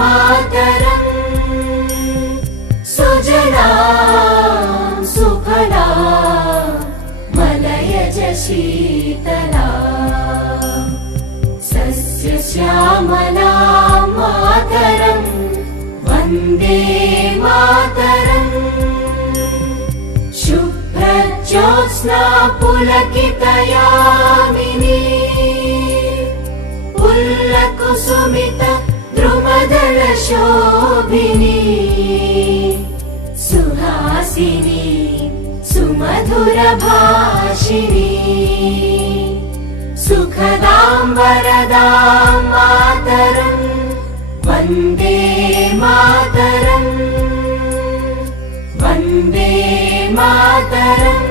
मातरम् सुजलां सुफलां मलयज शीतलां सस्यश्यामलां मातरं वन्दे मातरम् शुभ्रज्योत्स्ना पुलकितयामिनी पुल्लकुसुमित द्रुमदलशोभिनी सुहासिनी सुमधुरभाषिणी सुखदां वरदां मातरं वन्दे मातरम् वन्दे मातरम्।